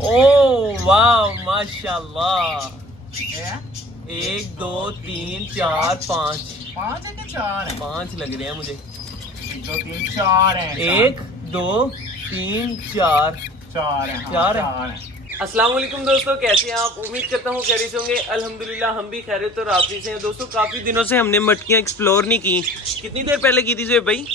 ओ वाह माशाल्लाह। 1 2 3 4 5 5 है कि 4 है? 5 लग रहे हैं मुझे। 1 2 3 4 है। 1 2 3 4 4 है। 4 है। अस्सलाम वालेकुम दोस्तों, कैसे हैं आप? उम्मीद करता हूँ खैरियत से होंगे। अल्हम्दुलिल्लाह हम भी खैरियत और आफियत से हैं। दोस्तों काफी दिनों से हमने मटकियाँ एक्सप्लोर नहीं की। कितनी देर पहले की थी जोएब भाई?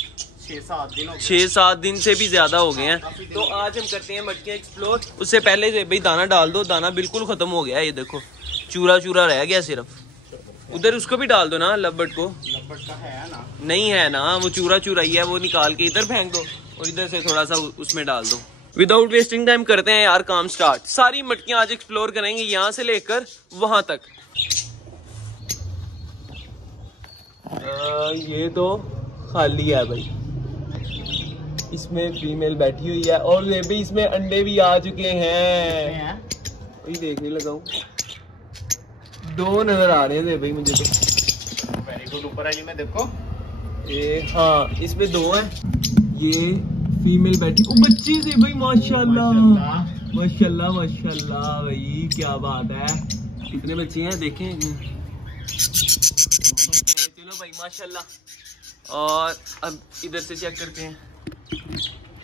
6-7 दिन से भी ज्यादा हो गए हैं। तो आज हम करते हैं मटकियाँ एक्सप्लोर। उससे पहले जोएब भाई दाना डाल दो। दाना बिल्कुल खत्म हो गया है, ये देखो चूरा चूरा रह गया सिर्फ। उधर उसको भी डाल दो ना, लब्बट को। लब्बट का है ना? नहीं है ना, वो चूरा चूरा ही है, वो निकाल के इधर फेंक दो और इधर से थोड़ा सा उसमें डाल दो। विदाउट वेस्टिंग टाइम करते हैं यार काम स्टार्ट। सारी मटकियां आज एक्सप्लोर करेंगे, यहाँ से लेकर वहां तक। ये तो खाली है भाई, इसमें फीमेल बैठी हुई है और ये भी इसमें अंडे भी आ चुके हैं। वही देखने लगा हूँ, 2 नजर आ रहे हैं भाई मुझे तो। Very good. ऊपर आई में देखो, हाँ इसमें 2 हैं। ये फीमेल बैठी, ओ बच्ची से भाई माशाल्लाह माशाल्लाह माशाल्लाह भाई, क्या बात है। कितने बच्चे हैं देखें। चलो भाई माशाल्लाह। और अब इधर से चेक करते हैं,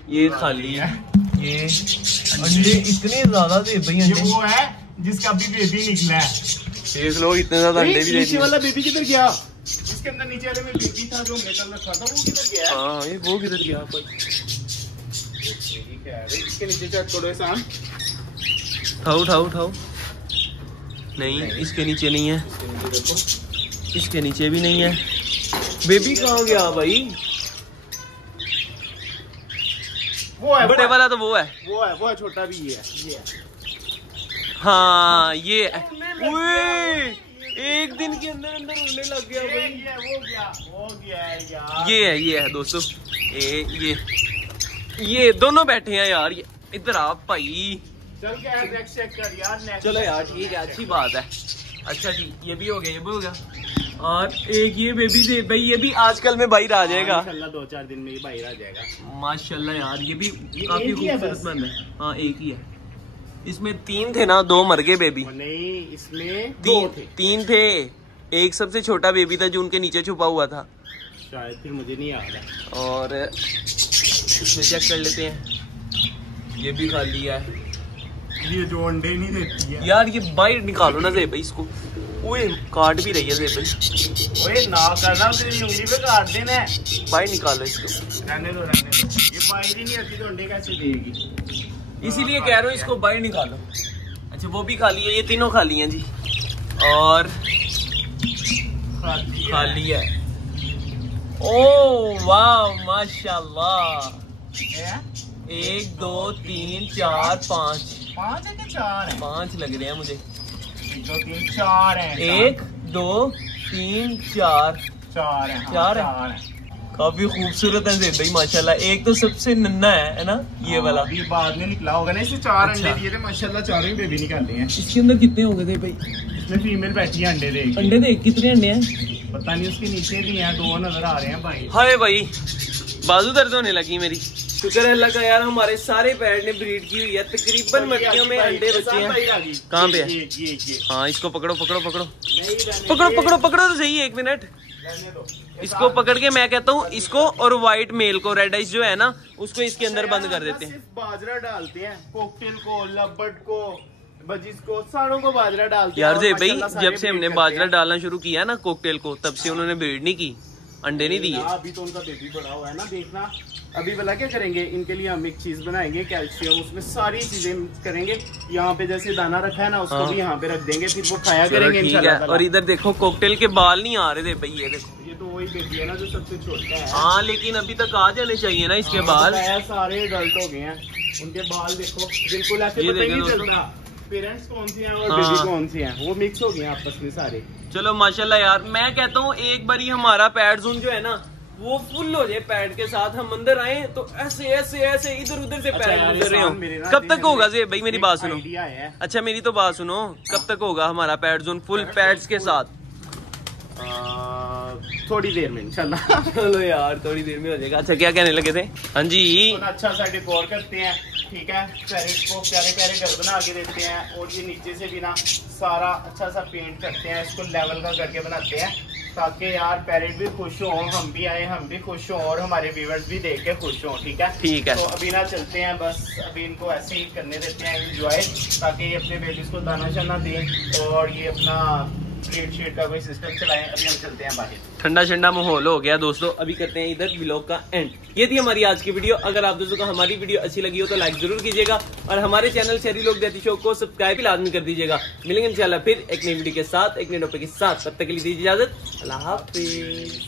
ये खाली है। ये अंडे इतने ज्यादा थे भाई। ये वो है जिसका अभी बेबी निकला है। देख लो इतने ज्यादा अंडे भी। नीचे वाला बेबी किधर गया? इसके अंदर नीचे वाले में बेबी था जो निकल रखा था, वो किधर गया? हाँ ये वो किधर गया भाई? इसके नीचे चेक करो एहसान। उठाओ। नहीं इसके नीचे नहीं है, इसके नीचे भी नहीं है। बेबी कहाँ गया भाई? वो है बड़े वाला तो वो है, वो है छोटा भी ये है। हाँ ये एक दिन के अंदर अंदर उड़ने लग गया भाई। वो गया यार। ये है दोस्तों, ये दोनों बैठे हैं यार। ये इधर आप भाई। चल के नेक्स्ट चेक कर यार। नेक्स्ट चलो यार ठीक है, अच्छी बात है। अच्छा जी ये भी हो गया, और एक ये बेबी से भाई, ये भी आजकल में बाहर आ जाएगा इंशाल्लाह। 2-4 दिन में ये बाहर आ जाएगा माशाल्लाह यार। ये भी काफी खूबसूरत है। हाँ एक ही है। इसमें 3 थे ना, 2 मर गए बेबी। नहीं इसमें 3 थे। एक सबसे छोटा बेबी था जो उनके नीचे छुपा हुआ था शायद, फिर मुझे नहीं याद है। और इसमें चेक कर लेते हैं, ये भी खाली है। ये जो अंडे नहीं देती है यार, ये बाहर निकालो ना जेब भाई इसको। ओए काट भी रही है जेब भाई। ओए ना करना, तेरी उंगली पे काट देना है। बाहर निकालो इसको। रहने दो। ये बाहर ही नहीं आती तो अंडे कैसे देगी? इसीलिए कह रहा हूँ इसको बाहर निकालो। अच्छा वो भी खाली है, ये तीनों खाली हैं जी। और खाली है। ओ वाह माशाल्लाह। 1 2 3 4 5 है कि 4 है? 5 लग रहे हैं मुझे। 1 2 3 4 है। 1 2 3 4 है। काफी खूबसूरत है जेब भाई माशाल्लाह। एक तो सबसे नन्ना है ना ये वाला। अभी बाद में निकला होगा ना। इससे 4 अंडे दिए थे माशाल्लाह, 4 ही बेबी निकाले हैं। इसके अंदर कितने हो गए थे भाई? इसमें फीमेल बैठी है। अंडे देख कितने अंडे हैं पता नहीं। उसके नीचे भी हैं, 2 नजर आ रहे हैं भाई। हाय भाई, बाजू दर्द होने लगी मेरी। शुक्र है अल्लाह का यार, हमारे सारे पैड ने ब्रीड की हुई है। तकरीबन मटकियों में अंडे बचे हैं। कहाँ पे है? हाँ इसको पकड़ो तो सही। 1 मिनट इसको पकड़ के मैं कहता हूँ इसको और व्हाइट मेल को, रेड आइस जो है ना, उसको इसके अंदर बंद कर देते हैं। बाजरा डालते हैं, कॉकटेल को, लब्बट को, बजिस को, सारों को बाजरा डालते हैं यार जे भाई। जब से हमने बाजरा डालना शुरू किया ना कॉकटेल को, तब से उन्होंने ब्रीड नहीं की, अंडे नहीं दिए। अभी तो उनका बेबी बड़ा हुआ है ना, देखना। अभी भला क्या करेंगे इनके लिए, हम एक चीज बनाएंगे कैल्शियम, उसमें सारी चीजें करेंगे। यहाँ पे जैसे दाना रखा है ना, उसको भी यहाँ पे रख देंगे, फिर वो खाया करेंगे इंशाल्लाह। और इधर देखो कॉकटेल के बाल नहीं आ रहे थे भाई। ये देखो, ये तो वही बेबी है ना जो सबसे छोटा है। हाँ लेकिन अभी तक आ जाने चाहिए ना इसके बाल। सारे अडल्ट हो गए हैं, उनके बाल देखो बिल्कुल ऐसे पता ही नहीं चलता पेरेंट्स कौन सी हैं और बेबी कौन सी हैं, वो मिक्स हो गए हैं आपस में सारे। चलो माशाल्लाह यार। मैं कहता हूँ एक बारी हमारा पैड जोन जो है ना वो फुल हो जाए पैड के साथ, हम अंदर आए तो ऐसे इधर उधर से पैड गुजर रहे हो। कब तक होगा जी भाई? मेरी बात सुनो। अच्छा मेरी तो बात सुनो, कब तक होगा हमारा पैड जोन फुल पैड्स के साथ? थोड़ी देर में इंशाल्लाह। चलो यार थोड़ी देर में हो जाएगा। अच्छा क्या कहने लगे थे? हाँ जी। अच्छा सा डेकोर करते हैं ठीक है। पैरेट को प्यारे प्यारे घर बना के देते हैं और ये नीचे से भी ना सारा अच्छा सा पेंट करते हैं, इसको लेवल का करके बनाते हैं ताकि यार पैरेट भी खुश हो, हम भी आए हम भी खुश हो और हमारे व्यूअर्स भी देख के खुश हो। ठीक है, ठीक है। तो अभी ना चलते हैं, बस अभी इनको ऐसे ही करने देते हैं एंजॉय, ताकि ये अपने बेबीज को दाना शाना दें और ये अपना प्लेट शीट का कोई सिस्टम चलाएं। अभी हम चलते हैं बाहर, ठंडा ठंडा माहौल हो गया दोस्तों। अभी करते हैं इधर व्लॉग का एंड। ये थी हमारी आज की वीडियो। अगर आप दोस्तों को हमारी वीडियो अच्छी लगी हो तो लाइक जरूर कीजिएगा और हमारे चैनल शहरी लोग देहाती शो को सब्सक्राइब भी लाजमी कर दीजिएगा। मिलेंगे इंशाल्लाह फिर एक नई वीडियो के साथ, एक नए टॉपिक के साथ। तब तक के लिए दीजिए इजाजत। अल्लाह हाफिज।